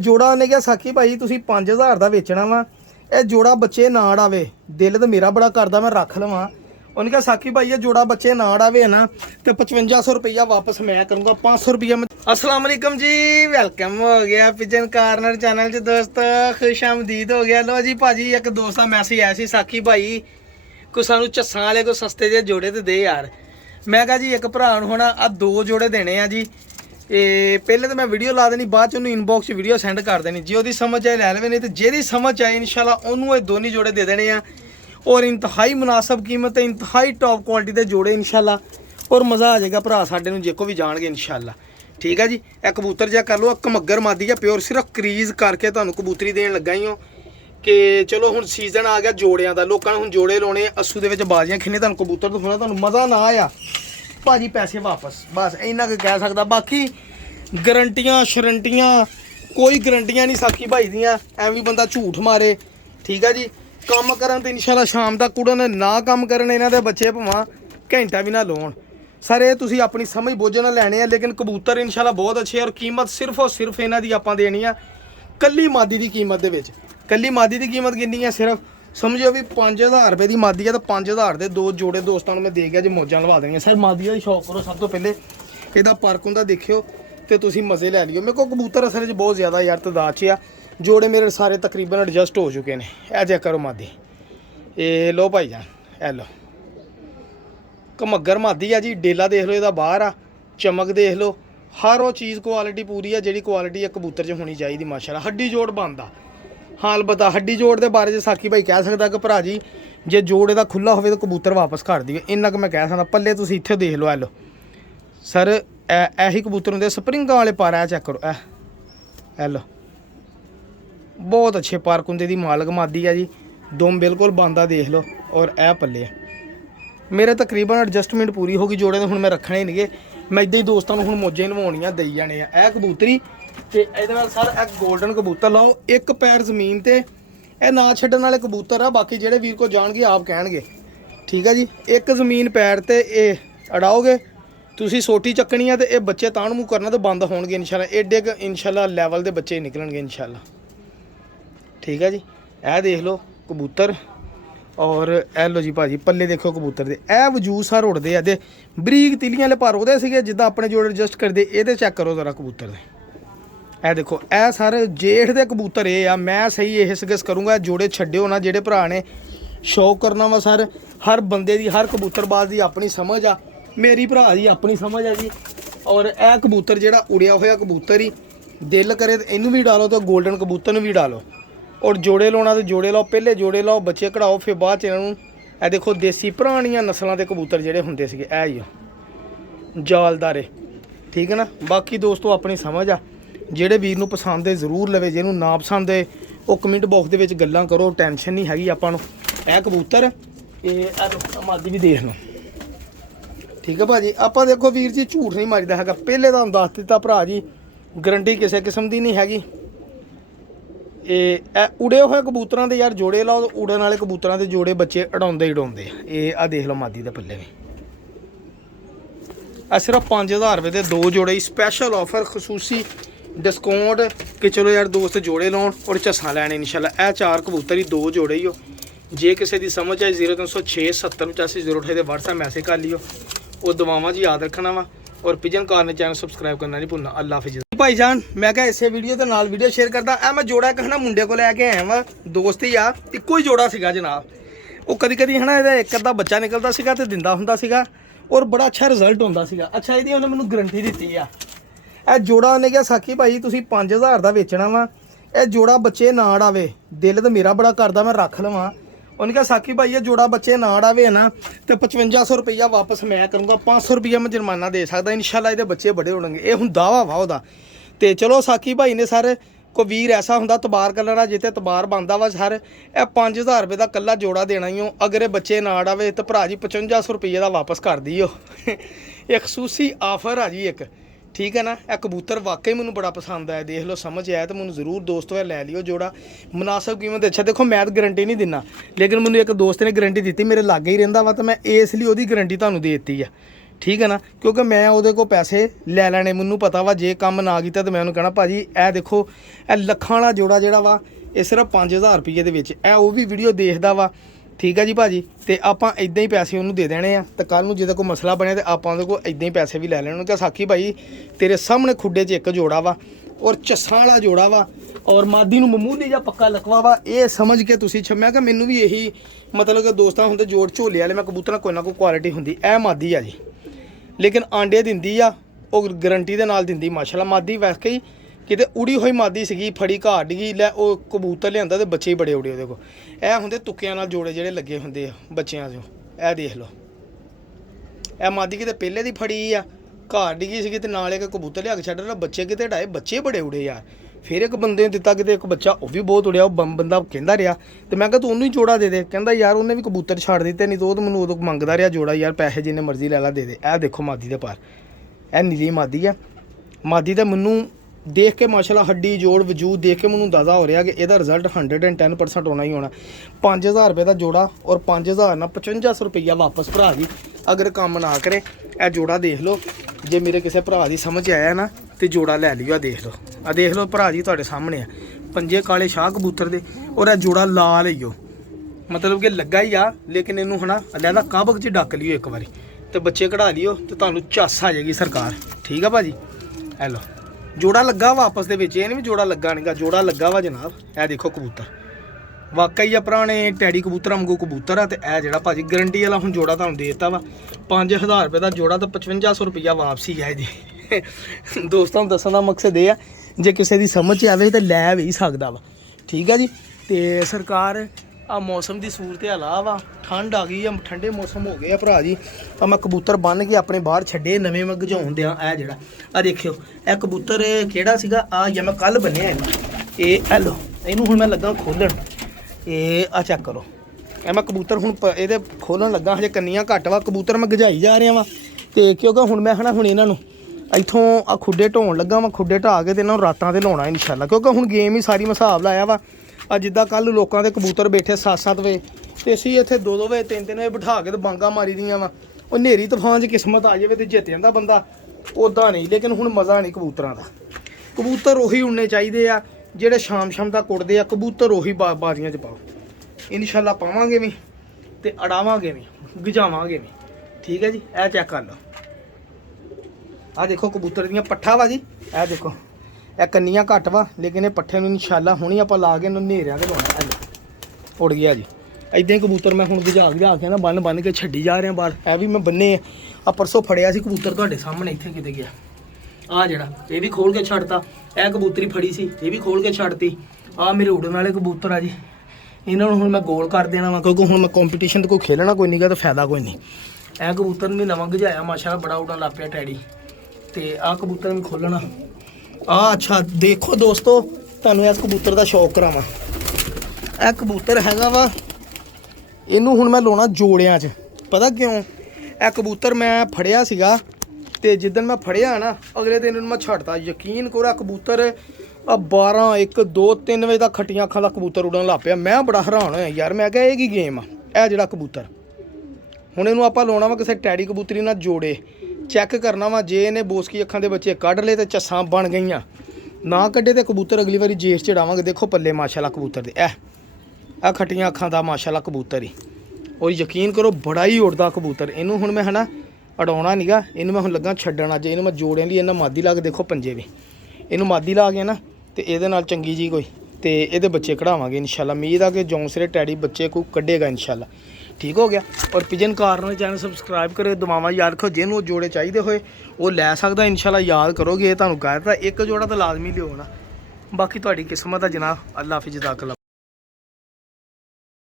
ਜੋੜਾ ਉਹਨੇ ਕਿਹਾ ਸਾਖੀ ਭਾਈ ਤੁਸੀਂ 5000 ਦਾ ਵੇਚਣਾ ਵਾ ਇਹ ਜੋੜਾ ਬੱਚੇ ਨਾ ਆਵੇ ਦਿਲ ਤਾਂ ਮੇਰਾ ਬੜਾ ਕਰਦਾ ਮੈਂ ਰੱਖ ਲਵਾਂ। ਉਹਨੇ ਕਿਹਾ ਸਾਖੀ ਭਾਈ ਇਹ ਜੋੜਾ ਬੱਚੇ ਨਾ ਆਵੇ ਨਾ ਤੇ 5500 ਰੁਪਇਆ ਵਾਪਸ ਮੈਂ ਕਰੂੰਗਾ 500 ਰੁਪਇਆ। अस्सलाम वालेकुम जी, वेलकम हो गया पिजन कार्नर चैनल च दोस्त, खुश आमदीद हो गया। लो जी भाजी एक दोस्त का मैसेज आया सी साखी भाई को सानू झस्सां वाले को सस्ते जे जोड़े तो दे यार। मैं कहा जी एक भरा हुण आ 2 जोड़े देने आ जी। पहले तो मैं वीडियो ला देनी बाद च इनबॉक्स वीडियो सेंड कर देनी जी। ओदी समझ आए लै लवे नहीं तो जेदी समझ आए इंशाल्लाह ओनू ये दोनों जोड़े दे देने आ और इंतहाई मुनासिब कीमत इंतहाई टॉप क्वालिटी के जोड़े इंशाल्लाह और मज़ा आ जाएगा भरा साडे नूं जेको भी जाणगे इंशाल्लाह। ठीक है जी। एक कबूतर जहा कर लो घमग्गर मादी है प्योर सिर्फ क्रीज करके तुहानूं कबूतरी देन लगा ही हो कि चलो हुण सीजन आ गया जोड़ियां दा, लोकां ने हुण जोड़े लाने अस्सू दे विच बाजियां खिन्ने तुहानूं कबूतर दिखाउणा तुहानूं मज़ा ना आया भाजी पैसे वापस बस इन्ना कुछ कह सकदा। बाकी गारंटियां शरंटियां कोई गारंटियां नहीं साखी भाई दियां एवं बंदा झूठ मारे। ठीक है जी। काम करन ते इंशाल्लाह शाम तक कुड़न ना काम करन इन्हां दे बच्चे भावां घंटा भी ना लाउण सर ये तुसीं अपनी समझ बुझ नाल लैणे आ लेकिन कबूतर इंशाल्लाह बहुत अच्छे और कीमत सिर्फ और सिर्फ इन्हां दी आपां देनी आ कल्ली मादी दी कीमत दे विच। कल्ली मादी दी कीमत किन्नी है सिर्फ समझो भी 5000 रुपये की मादी है तो 5000 के 2 जोड़े दोस्तों में दे गया जी मौजां लवा देंगे। सर मादी की शौक करो सब तो पहले ਇਹਦਾ परक हुंदा देखियो तो तुसीं मज़े लै लियो। मेरे को कबूतर असल च बहुत ज़्यादा यार तादाद च आ जोड़े मेरे सारे तकरीबन एडजस्ट हो चुके हैं। ए चेक करो मादी ये लो भाई जान ए लो घमग्गर मादी है जी। डेला देख लो इहदा बाहर आ चमक देख लो हर वो चीज़ क्वालिटी पूरी है जिहड़ी क्वालिटी एक कबूतर च होनी चाहिए माशाल्लाह। हड्डी जोड़ बनदा हाँ अलबत्ता हड्डी जोड़ के बारे च साखी भाई कह सकदा कि भरा जी जे जोड़ इहदा खुला होवे तो कबूतर वापस कर दिए इन्ना कि मैं कह सकदा। पल्ले तुसीं इत्थे देख लो ए लो सर ऐही कबूतर होंदे स्प्रिंगां वाले पर ए चेक करो ए लो बहुत अच्छे पार्क होंदे दी मालक मादी है जी। दुम बिल्कुल बांदा देख लो और ए पल्ले मेरे तकरीबन एडजस्टमेंट पूरी होगी जोड़े तो हुण मैं रखने ही नहीं गए मैं इदां ही दोस्तों नूं हुण मौजां ही नवाउणियां देई जाने आ। ए कबूतरी ते इहदे नाल सर एक गोल्डन कबूतर लाओ एक पैर जमीन ते ए ना छड्डण वाले कबूतर आ बाकी जेहड़े वीर को जाणगे आप कहणगे। ठीक है जी। एक जमीन पैर ते ए अड़ाओगे तुसीं सोटी चक्कनी है तो ये बच्चे ताण मूँह करना तो बंद होणगे इंशाल्लाह एडे इंशाल्लाह लैवल के बच्चे निकलणगे इंशाल्लाह। ठीक है जी। ए देख लो कबूतर और ए लो जी भाजी पल्ले देखो कबूतर दे ए वजूद सर उड़ते हैं ते बरीक तिलियां वाले पर उहदे सीगे जिद्दां अपने जोड़े एडजस्ट करते ये चेक करो जरा कबूतर दे ए देखो ए सर जेठ दे कबूतर ये आ। मैं सही ये सगस करूँगा जोड़े छड्डिओ ना जेहड़े भरा ने शौक करना वा सर हर बंदे दी हर कबूतरबाज की अपनी समझ आ मेरी भरा की अपनी समझ है जी। और ए कबूतर जेहड़ा उड़िया होया कबूतर ही दिल करे तो इनू भी डालो तो गोल्डन कबूतर नूं भी डालो और जोड़े लाना तो जोड़े लाओ पहले जोड़े लाओ बच्चे कढ़ाओ फिर बाद इन्हों ए देखो देसी पुरानियां नस्लों के कबूतर जोड़े होंगे सी ए ही जालदारे। ठीक है ना। बाकी दोस्तों अपनी समझ आ जेड़े वीर नूं पसंद है जरूर लवे जिन्हों ना पसंद है वो कमेंट बॉक्स के गल्लां करो टेंशन नहीं हैगी आपां नूं। ए कबूतर ये मादी भी देख लो। ठीक है भाजी आप देखो वीर जी झूठ नहीं मारीदा हैगा पहले तो दस दिता भरा जी गारंटी किसी किस्म की नहीं हैगी। उड़े हुए कबूतरों के यार जोड़े लाओ तो उड़न वाले कबूतरों के जोड़े बच्चे उड़ाते ही उड़ाते ये आ देख लो मादी के पल्ले भी आ सिर्फ 5000 रुपये के 2 जोड़े स्पैशल ऑफर खसूसी डिस्काउंट कि चलो यार दोस्त जोड़े लाउन और झस्सां लैन इंशाल्लाह। ए 4 कबूतर ही 2 जोड़े ही हो जे किसी की समझ आए 0306 70 85 028 व्हाट्सएप मैसेज कर लियो और दुआवां जी याद रखना वा और पिजन कार्नर चैनल सबसक्राइब करना नहीं भूलना। अल्लाह हाफिज़ भाईजान। मैं क्या इसे वीडियो के नाल वीडियो शेयर करदा ए मैं जोड़ा एक है ना मुंडे को लैके आया वा दोस्त ही आ इक्को ही जोड़ा सीगा जनाब वो कदी कदी है ना इहदा एक अद्धा बच्चा निकलदा सीगा ते दिंदा हुंदा सीगा और बड़ा अच्छा रिजल्ट होंदा सीगा। अच्छा इहदी उन्हें मैनूं गारंटी दित्ती आ ए जोड़ा उन्हें कहा साखी भाई तुसीं 5000 दा बेचना वा ए जोड़ा बच्चे ना अड़ावे दिल तो मेरा बड़ा करदा मैं रख लवां। उन्हें कहा साखी भाई ये जोड़ा बच्चे ना अड़ावे ना तो 5500 रुपया वापस मैं करूँगा 500 रुपया मैं जुर्माना दे सकदा इंशाल्लाह। ये बच्चे बड़े होणगे ये हुण दावा वा ओहदा तो चलो साखी भाई ने सर को वीर ऐसा होंदा तबार कलर जिते तबार बनता वा सर ए 5000 रुपये का कल्ला जोड़ा देना ही हो अगर ये बच्चे ना अड़ावे तो भरा जी 5500 रुपये का वापस कर दियो। एक खसूसी आफर आ जी एक। ठीक है ना। यह कबूतर वाकई मैनू बड़ा पसंद आया देख लो समझ आया तो मैनू जरूर दोस्तों लै लियो जोड़ा मुनासिब कीमत। अच्छा देखो मैं तो गारंटी नहीं दिना लेकिन मैनू एक दोस्त ने गारंटी दी मेरे लागे ही रहिंदा वा तो मैं इसलिए उसकी गारंटी तुहानूं दे दी है। ਠੀਕ ਹੈ ਨਾ, ਕਿਉਂਕਿ ਮੈਂ ਉਹਦੇ ਕੋਲ ਪੈਸੇ ਲੈ ਲੈਣੇ, ਮੈਨੂੰ ਪਤਾ ਵਾ ਜੇ ਕੰਮ ਨਾ ਕੀਤਾ ਤਾਂ ਮੈਂ ਉਹਨੂੰ ਕਹਿਣਾ ਭਾਜੀ ਇਹ ਦੇਖੋ ਇਹ ਲੱਖਾਂ ਵਾਲਾ ਜੋੜਾ ਜਿਹੜਾ ਵਾ ਇਹ ਸਿਰਫ 5000 ਰੁਪਏ ਦੇ ਵਿੱਚ, ਇਹ ਉਹ ਵੀ ਵੀਡੀਓ ਦੇਖਦਾ ਵਾ। ਠੀਕ ਹੈ ਜੀ ਭਾਜੀ, ਤੇ ਆਪਾਂ ਇਦਾਂ ਹੀ ਪੈਸੇ ਉਹਨੂੰ ਦੇ ਦੇਣੇ ਆ, ਤੇ ਕੱਲ ਨੂੰ ਜਿਹਦਾ ਕੋਈ ਮਸਲਾ ਬਣਿਆ ਤੇ ਆਪਾਂ ਉਹਦੇ ਕੋਲ ਇਦਾਂ ਹੀ ਪੈਸੇ ਵੀ ਲੈ ਲੈਣੇ। ਉਹਨੂੰ ਕਿਹਾ ਸਾਖੀ ਭਾਈ ਤੇਰੇ ਸਾਹਮਣੇ ਖੁੱਡੇ 'ਚ ਇੱਕ ਜੋੜਾ ਵਾ ਔਰ ਚੱਸਾਂ ਵਾਲਾ ਜੋੜਾ ਵਾ ਔਰ ਮਾਦੀ ਨੂੰ ਮਾਮੂਲੀ ਜਾਂ ਪੱਕਾ ਲਕਵਾ ਵਾ, ਇਹ ਸਮਝ ਕੇ ਤੁਸੀਂ ਛਮਿਆ ਕਿ ਮੈਨੂੰ ਵੀ ਇਹੀ ਮਤਲਬ ਕਿ ਦੋਸਤਾਂ ਹੁੰਦੇ ਜੋੜ ਝੋਲੇ ਵਾਲੇ, ਮੈਂ ਕਬੂਤਰਾਂ ਕੋਈ ਨਾ ਕੋਈ ਕੁਆਲਿਟੀ ਹੁੰਦੀ। ਇਹ ਮਾਦੀ ਆ ਜੀ, ਲੇਕਿਨ ਆਂਡੇ ਦਿੰਦੀ ਆ, ਉਹ ਗਰੰਟੀ ਦੇ ਨਾਲ ਦਿੰਦੀ ਮਾਸ਼ਾਅੱਲਾ। ਮਾਦੀ ਵੈਸੇ ਹੀ ਕਿਤੇ ਉੜੀ ਹੋਈ ਮਾਦੀ ਸੀਗੀ, ਫੜੀ ਘਾਟ ਗਈ, ਲੈ ਉਹ ਕਬੂਤਰ ਲਿਆਂਦਾ ਤੇ ਬੱਚੇ ਹੀ ਬੜੇ ਉੜੇ ਉਹਦੇ ਕੋਲ। ਇਹ ਹੁੰਦੇ ਤੁੱਕਿਆਂ ਨਾਲ ਜੋੜੇ ਜਿਹੜੇ ਲੱਗੇ ਹੁੰਦੇ ਆ ਬੱਚਿਆਂ 'ਚੋਂ, ਇਹ ਦੇਖ ਲਓ। ਇਹ ਮਾਦੀ ਕਿਤੇ ਪਹਿਲੇ ਦੀ ਫੜੀ ਆ, ਘਾਟ ਡਿੱਗੀ ਸੀਗੀ ਤੇ ਨਾਲ ਇੱਕ ਕਬੂਤਰ ਲਿਆ ਕੇ ਛੱਡ ਰਿਹਾ, ਬੱਚੇ ਕਿਤੇ ਢਾਏ, ਬੱਚੇ ਬੜੇ ਉੜੇ ਯਾਰ। ਫਿਰ ਇੱਕ ਬੰਦੇ ਨੇ ਦਿੱਤਾ ਕਿਤੇ ਇੱਕ ਬੱਚਾ, ਉਹ ਵੀ ਬਹੁਤ ਉੜਿਆ। ਉਹ ਬੰਦਾ ਕਹਿੰਦਾ ਰਿਹਾ ਤੇ ਮੈਂ ਕਿਹਾ ਤੂੰ ਉਹਨੂੰ ਹੀ ਜੋੜਾ ਦੇ ਦੇ, ਕਹਿੰਦਾ ਯਾਰ ਉਹਨੇ ਵੀ ਕਬੂਤਰ ਛੱਡ ਦਿੱਤੇ, ਨਹੀਂ ਤਾਂ ਉਹ ਤਾਂ ਮੈਨੂੰ ਉਦੋਂ ਮੰਗਦਾ ਰਿਹਾ ਜੋੜਾ, ਯਾਰ ਪੈਸੇ ਜਿੰਨੇ ਮਰਜ਼ੀ ਲੈ ਲਾ ਦੇ ਦੇ। ਇਹ ਦੇਖੋ ਮਾਦੀ ਦੇ ਪਰ, ਇਹ ਨੀਲੀ ਮਾਦੀ ਆ। ਮਾਦੀ ਤਾਂ ਮੈਨੂੰ ਦੇਖ ਕੇ ਮਾਸ਼ਾਅੱਲਾ ਹੱਡੀ ਜੋੜ ਵਜੂਦ ਦੇਖ ਕੇ ਮੈਨੂੰ ਅੰਦਾਜ਼ਾ ਹੋ ਰਿਹਾ ਕਿ ਇਹਦਾ ਰਿਜ਼ਲਟ 110% ਹੋਣਾ ਹੀ ਹੋਣਾ। 5000 ਰੁਪਏ ਦਾ ਜੋੜਾ ਔਰ 5000 ਨਾਲ 5500 ਰੁਪਈਆ ਵਾਪਸ ਭਰਾ ਜੀ ਅਗਰ ਕੰਮ ਨਾ ਕਰੇ। ਇਹ ਜੋੜਾ ਦੇਖ ਲਓ, ਜੇ ਮੇਰੇ ਕਿਸੇ ਭਰਾ ਦੀ ਸਮਝ ਆਇਆ ਨਾ ਤੇ ਜੋੜਾ ਲੈ ਲਿਓ। ਆ ਦੇਖ ਲਓ, ਆ ਦੇਖ ਲਓ ਭਰਾ ਜੀ ਤੁਹਾਡੇ ਸਾਹਮਣੇ ਆ, ਪੰਜੇ ਕਾਲੇ ਸ਼ਾਹ ਕਬੂਤਰ ਦੇ ਔਰ ਇਹ ਜੋੜਾ ਲਾਲ ਹੀ ਓ, ਮਤਲਬ ਕਿ ਲੱਗਾ ਹੀ ਆ, ਲੇਕਿਨ ਇਹਨੂੰ ਹਨਾ ਲੈਦਾ ਕਾਬਕ 'ਚ ਡੱਕ ਲਿਓ ਇੱਕ ਵਾਰੀ ਤੇ ਬੱਚੇ ਕਢਾ ਲਿਓ ਤੇ ਤੁਹਾਨੂੰ ਚੱਸ ਆ ਜਾਏਗੀ ਸਰਕਾਰ। ਠੀਕ ਆ ਭਾਜੀ, ਇਹ ਲਓ ਜੋੜਾ ਲੱਗਾ ਵਾਪਸ ਦੇ ਵਿੱਚ, ਇਹ ਨਹੀਂ ਵੀ ਜੋੜਾ ਲੱਗਾ ਨਹੀਂਗਾ, ਜੋੜਾ ਲੱਗਾ ਵਾ ਜਨਾਬ। ਇਹ ਦੇਖੋ ਕਬੂਤਰ ਵਾਕਈ ਆ ਪੁਰਾਣੇ ਟੈਡੀ ਕਬੂਤਰ ਵਾਂਗੂ ਕਬੂਤਰ ਆ। ਤੇ ਇਹ ਜਿਹੜਾ ਭਾਜੀ ਗਰੰਟੀ ਵਾਲਾ ਹੁਣ ਜੋੜਾ ਤੁਹਾਨੂੰ ਦੇ ਦਿੱਤਾ ਵਾ 5000 ਰੁਪਏ ਦਾ ਜੋੜਾ, ਤਾਂ 5500 ਰੁਪਈਆ ਵਾਪਸੀ ਹੈ ਇਹਦੀ। ਦੋਸਤਾਂ ਨੂੰ ਦੱਸਣ ਦਾ ਮਕਸਦ ਇਹ ਆ ਜੇ ਕਿਸੇ ਦੀ ਸਮਝ 'ਚ ਆਵੇ ਤਾਂ ਲੈ ਵੀ ਸਕਦਾ ਵਾ। ਠੀਕ ਆ ਜੀ, ਤੇ ਸਰਕਾਰ ਆ ਮੌਸਮ ਦੀ ਸੂਰਤ ਹਾਲ ਵਾ, ਠੰਡ ਆ ਗਈ ਆ, ਠੰਡੇ ਮੌਸਮ ਹੋ ਗਏ ਆ ਭਰਾ ਜੀ। ਆ ਮੈਂ ਕਬੂਤਰ ਬੰਨ ਕੇ ਆਪਣੇ ਬਾਹਰ ਛੱਡੇ, ਨਵੇਂ ਮੈਂ ਗਜਾਉਣ ਦਿਆਂ। ਇਹ ਜਿਹੜਾ ਆ ਦੇਖਿਓ, ਇਹ ਕਬੂਤਰ ਕਿਹੜਾ ਸੀਗਾ, ਆ ਜਾਂ ਮੈਂ ਕੱਲ ਬੰਨਿਆ ਇਹਨੂੰ, ਇਹ ਐ ਲੋ, ਇਹਨੂੰ ਹੁਣ ਮੈਂ ਲੱਗਾ ਖੋਲਣ। ਇਹ ਆ ਚੈੱਕ ਕਰੋ, ਇਹ ਮੈਂ ਕਬੂਤਰ ਹੁਣ ਇਹਦੇ ਖੋਲਣ ਲੱਗਾ, ਹਜੇ ਕੰਨੀਆਂ ਘੱਟ ਵਾ, ਕਬੂਤਰ ਮੈਂ ਗਜਾਈ ਜਾ ਰਿਹਾ ਵਾ। ਤੇ ਕਿਉਂਕਿ ਹੁਣ ਮੈਂ ਹਨਾ ਹੁਣ ਇਹਨਾਂ ਨੂੰ ਇੱਥੋਂ ਆ ਖੁੱਡੇ ਢੋਣ ਲੱਗਾ ਵਾ, ਖੁੱਡੇ ਢਾ ਕੇ ਤੇ ਇਹਨਾਂ ਨੂੰ ਰਾਤਾਂ ਤੇ ਲਾਉਣਾ ਇਨਸ਼ਾਅੱਲਾ, ਕਿਉਂਕਿ ਹੁਣ ਗੇਮ ਹੀ ਸਾਰੀ ਮੈਂ ਹਿਸਾਬ ਲਾਇਆ ਵਾ। ਆ ਜਿੱਦਾਂ ਕੱਲ ਲੋਕਾਂ ਦੇ ਕਬੂਤਰ ਬੈਠੇ 7-7 ਵਜੇ ਤੇ ਅਸੀਂ ਇੱਥੇ 2-2 ਵਜੇ 3-3 ਵਜੇ ਬਿਠਾ ਕੇ ਤੇ ਬਾਂਗਾ ਮਾਰੀ ਦੀਆਂ ਵਾ। ਉਹ ਹਨੇਰੀ ਤੂਫਾਨ 'ਚ ਕਿਸਮਤ ਆ ਜਾਵੇ ਤੇ ਜਿੱਤ ਜਾਂਦਾ ਬੰਦਾ, ਉੱਦਾਂ ਨਹੀਂ। ਲੇਕਿਨ ਹੁਣ ਮਜ਼ਾ ਨਹੀਂ ਕਬੂਤਰਾਂ ਦਾ, ਕਬੂਤਰ ਉਹੀ ਉੜਨੇ ਚਾਹੀਦੇ ਆ ਜਿਹੜੇ ਸ਼ਾਮ ਤੱਕ ਉੱਡਦੇ ਆ। ਕਬੂਤਰ ਉਹੀ ਬਾਜ਼ੀਆਂ 'ਚ ਪਾਓ ਇਨਸ਼ਾਅੱਲਾ, ਪਾਵਾਂਗੇ ਵੀ ਤੇ ਅੜਾਵਾਂਗੇ ਵੀ, ਗਜਾਵਾਂਗੇ ਵੀ। ਠੀਕ ਹੈ ਜੀ, ਇਹ ਚੈੱਕ ਕਰ ਲਓ, ਆ ਦੇਖੋ ਕਬੂਤਰ ਦੀਆਂ ਪੱਠਾ ਵਾ ਜੀ। ਇਹ ਦੇਖੋ, ਇਹ ਕੰਨੀਆਂ ਘੱਟ ਵਾ, ਲੇਕਿਨ ਇਹ ਪੱਠੇ ਨੂੰ ਇਨਸ਼ਾਅੱਲਾ ਹੁਣੀ ਆਪਾਂ ਲਾ ਕੇ ਇਹਨੂੰ ਹਨੇਰਿਆਂ 'ਤੇ ਲਾਉਣਾ। ਉੜ ਗਿਆ ਜੀ, ਇੱਦਾਂ ਹੀ ਕਬੂਤਰ ਮੈਂ ਹੁਣ ਗਜਾ ਕੇ ਨਾ ਬੰਨ ਕੇ ਛੱਡੀ ਜਾ ਰਿਹਾ ਬਾਹਰ। ਇਹ ਵੀ ਮੈਂ ਬੰਨੇ ਆ, ਪਰਸੋਂ ਫੜਿਆ ਸੀ ਕਬੂਤਰ ਤੁਹਾਡੇ ਸਾਹਮਣੇ, ਇੱਥੇ ਕਿਤੇ ਗਿਆ। ਆ ਜਿਹੜਾ ਇਹ ਵੀ ਖੋਲ ਕੇ ਛੱਡਤਾ, ਇਹ ਕਬੂਤਰੀ ਫੜੀ ਸੀ ਇਹ ਵੀ ਖੋਲ ਕੇ ਛੱਡਤੀ। ਆ ਮੇਰੇ ਉੜਨ ਵਾਲੇ ਕਬੂਤਰ ਆ ਜੀ, ਇਹਨਾਂ ਨੂੰ ਹੁਣ ਮੈਂ ਗੋਲ ਕਰ ਦੇਣਾ ਵਾ, ਕਿਉਂਕਿ ਹੁਣ ਮੈਂ ਕੰਪੀਟੀਸ਼ਨ 'ਤੇ ਕੋਈ ਖੇਲਣਾ ਕੋਈ ਨਹੀਂਗਾ ਤਾਂ ਫਾਇਦਾ ਕੋਈ ਨਹੀਂ। ਇਹ ਕਬੂਤਰ ਨੂੰ ਵੀ ਨਵਾਂ ਗਜਾਇਆ ਮਾਸ਼ਾਅੱਲਾ, ਬੜਾ ਉਡਣ ਲੱਗ ਪਿਆ ਟੈਡੀ। ਤੇ ਆਹ ਕਬੂਤਰ ਵੀ ਖੋਲਣਾ। ਅੱਛਾ ਦੇਖੋ ਦੋਸਤੋ, ਤੁਹਾਨੂੰ ਇਸ ਕਬੂਤਰ ਦਾ ਸ਼ੌਕ ਕਰਾਵਾਂ। ਇਹ ਕਬੂਤਰ ਹੈਗਾ ਵਾ, ਇਹਨੂੰ ਹੁਣ ਮੈਂ ਲਾਉਣਾ ਜੋੜਿਆਂ 'ਚ। ਪਤਾ ਕਿਉਂ? ਇਹ ਕਬੂਤਰ ਮੈਂ ਫੜਿਆ ਸੀਗਾ ਤੇ ਜਿੱਦਣ ਮੈਂ ਫੜਿਆ ਨਾ ਅਗਲੇ ਦਿਨ ਇਹਨੂੰ ਮੈਂ ਛੱਡਤਾ। ਯਕੀਨ ਕਰੋ ਕਬੂਤਰ 12, 1, 2, 3 ਵਜੇ ਦਾ ਖੱਟੀਆਂ ਅੱਖਾਂ ਦਾ ਕਬੂਤਰ ਉੱਡਣ ਲੱਗ ਪਿਆ। ਮੈਂ ਬੜਾ ਹੈਰਾਨ ਹੋਇਆ ਯਾਰ, ਮੈਂ ਕਿਹਾ ਇਹ ਕੀ ਗੇਮ ਆ। ਇਹ ਜਿਹੜਾ ਕਬੂਤਰ ਹੁਣ ਇਹਨੂੰ ਆਪਾਂ ਲਾਉਣਾ ਵਾ ਕਿਸੇ ਟੈਡੀ ਕਬੂਤਰੀ ਨਾਲ ਜੋੜੇ, ਚੈੱਕ ਕਰਨਾ ਵਾ। ਜੇ ਇਹਨੇ ਬੋਸਕੀ ਅੱਖਾਂ ਦੇ ਬੱਚੇ ਕੱਢ ਲਏ ਤੇ ਚੱਸਾਂ ਬਣ ਗਈਆਂ, ਨਾ ਕੱਢੇ ਤੇ ਕਬੂਤਰ ਅਗਲੀ ਵਾਰੀ ਜੇਸ ਚੜਾਵਾਂਗੇ। ਦੇਖੋ ਪੱਲੇ ਮਾਸ਼ਾਅੱਲਾ ਕਬੂਤਰ ਦੇ, ਇਹ ਖੱਟੀਆਂ ਅੱਖਾਂ ਦਾ ਮਾਸ਼ਾਅੱਲਾ ਕਬੂਤਰ ਹੀ। ਔਰ ਯਕੀਨ ਕਰੋ ਬੜਾ ਹੀ ਉੜਦਾ ਕਬੂਤਰ। ਇਹਨੂੰ ਹੁਣ ਮੈਂ ਹੈ ਨਾ ਅੜਾਉਣਾ ਨਹੀਂਗਾ, ਇਹਨੂੰ ਮੈਂ ਹੁਣ ਲੱਗਾ ਛੱਡਣ। ਅੱਜ ਇਹਨੂੰ ਮੈਂ ਜੋੜਿਆਂ ਲਈ ਇਹਨਾਂ ਮਾਦੀ ਲਾ ਕੇ, ਦੇਖੋ ਪੰਜੇ ਵੀ ਇਹਨੂੰ ਮਾਦੀ ਲਾ ਕੇ ਨਾ ਤੇ ਇਹਦੇ ਨਾਲ ਚੰਗੀ ਜੀ ਕੋਈ ਤੇ ਇਹਦੇ ਬੱਚੇ ਕਢਾਵਾਂਗੇ ਇਨਸ਼ਾਅੱਲਾ। ਉਮੀਦ ਆ ਕਿ ਜੌਂਸਰੇ ਟੈਡੀ ਬੱਚੇ ਕੋਈ ਕੱਢੇਗਾ ਇਨਸ਼ਾਅੱਲਾ। ਠੀਕ ਹੋ ਗਿਆ। ਔਰ ਪਿਜਨ ਕਾਰ ਨੂੰ ਚੈਨਲ ਸਬਸਕ੍ਰਾਈਬ ਕਰਿਓ, ਦੁਆਵਾਂ ਯਾਦ ਰੱਖੋ। ਜਿਹਨੂੰ ਜੋੜੇ ਚਾਹੀਦੇ ਹੋਏ ਉਹ ਲੈ ਸਕਦਾ ਇਨਸ਼ਾਅੱਲਾ। ਯਾਦ ਕਰੋਗੇ, ਇਹ ਤੁਹਾਨੂੰ ਕਹਿ ਦਿੱਤਾ, ਇੱਕ ਜੋੜਾ ਤਾਂ ਲਾਜ਼ਮੀ ਲਿਓ ਨਾ, ਬਾਕੀ ਤੁਹਾਡੀ ਕਿਸਮਤ ਆ ਜਨਾਬ। ਅੱਲਾ ਹਾਫਿਜ਼, ਜਜ਼ਾਕੱਲਾ।